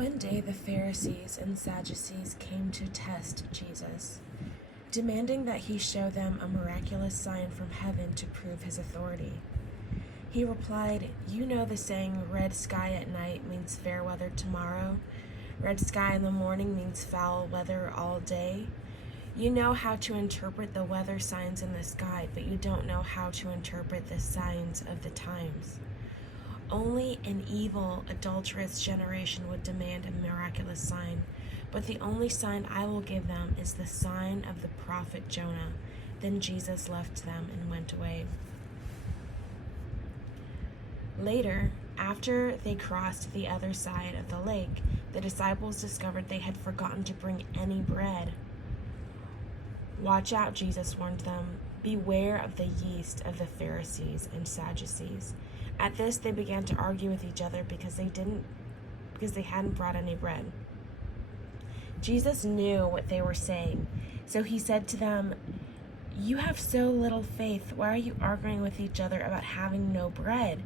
One day the Pharisees and Sadducees came to test Jesus, demanding that he show them a miraculous sign from heaven to prove his authority. He replied, "You know the saying, red sky at night means fair weather tomorrow. Red sky in the morning means foul weather all day. You know how to interpret the weather signs in the sky, but you don't know how to interpret the signs of the times." Only an evil, adulterous generation would demand a miraculous sign, but the only sign I will give them is the sign of the prophet Jonah. Then Jesus left them and went away. Later, after they crossed the other side of the lake, the disciples discovered they had forgotten to bring any bread. "Watch out," Jesus warned them. "Beware of the yeast of the Pharisees and Sadducees." At this, they began to argue with each other because they hadn't brought any bread. Jesus knew what they were saying, so he said to them, "You have so little faith. Why are you arguing with each other about having no bread?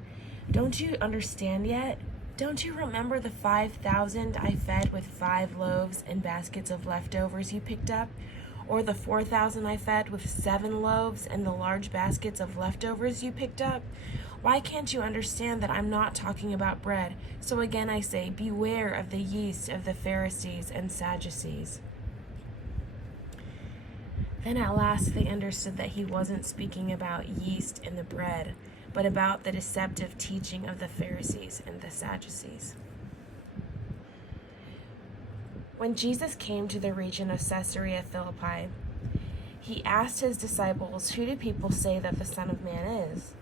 Don't you understand yet? Don't you remember the 5,000 I fed with 5 loaves and baskets of leftovers you picked up? Or the 4,000 I fed with 7 loaves and the large baskets of leftovers you picked up? Why can't you understand that I'm not talking about bread? So again I say, beware of the yeast of the Pharisees and Sadducees." Then at last they understood that he wasn't speaking about yeast in the bread, but about the deceptive teaching of the Pharisees and the Sadducees. When Jesus came to the region of Caesarea Philippi, he asked his disciples, "Who do people say that the Son of Man is?"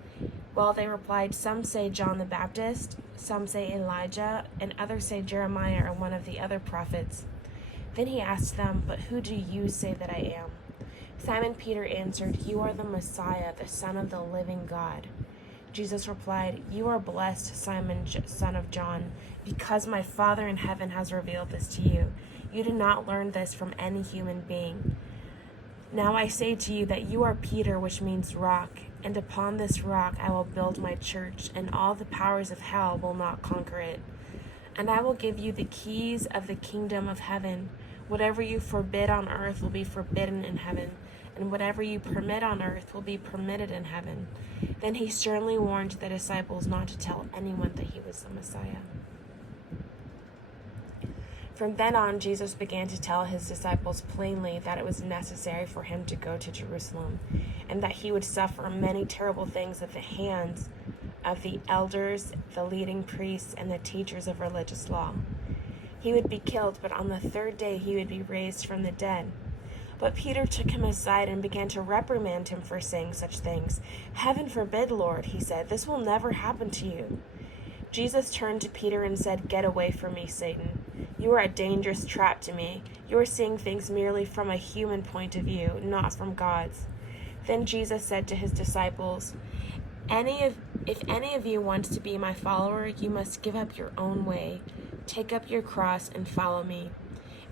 Well, they replied, "Some say John the Baptist, some say Elijah, and others say Jeremiah or one of the other prophets." Then he asked them, "But who do you say that I am?" Simon Peter answered, "You are the Messiah, the Son of the living God." Jesus replied, "You are blessed, Simon, son of John, because my Father in heaven has revealed this to you. You did not learn this from any human being. Now I say to you that you are Peter, which means rock, and upon this rock I will build my church, and all the powers of hell will not conquer it. And I will give you the keys of the kingdom of heaven. Whatever you forbid on earth will be forbidden in heaven, and whatever you permit on earth will be permitted in heaven." Then he sternly warned the disciples not to tell anyone that he was the Messiah. From then on, Jesus began to tell his disciples plainly that it was necessary for him to go to Jerusalem, and that he would suffer many terrible things at the hands of the elders, the leading priests, and the teachers of religious law. He would be killed, but on the 3rd day he would be raised from the dead. But Peter took him aside and began to reprimand him for saying such things. "Heaven forbid, Lord," he said, "this will never happen to you." Jesus turned to Peter and said, "Get away from me, Satan. You are a dangerous trap to me. You are seeing things merely from a human point of view, not from God's." Then Jesus said to his disciples, If any of you wants to be my follower, you must give up your own way, take up your cross, and follow me.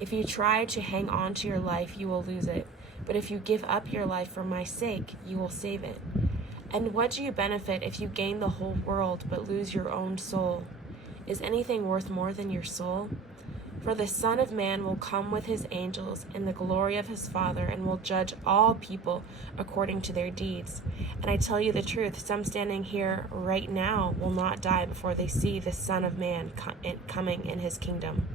If you try to hang on to your life, you will lose it. But if you give up your life for my sake, you will save it. And what do you benefit if you gain the whole world but lose your own soul? Is anything worth more than your soul? For the Son of Man will come with his angels in the glory of his Father, and will judge all people according to their deeds. And I tell you the truth, some standing here right now will not die before they see the Son of Man coming in his kingdom."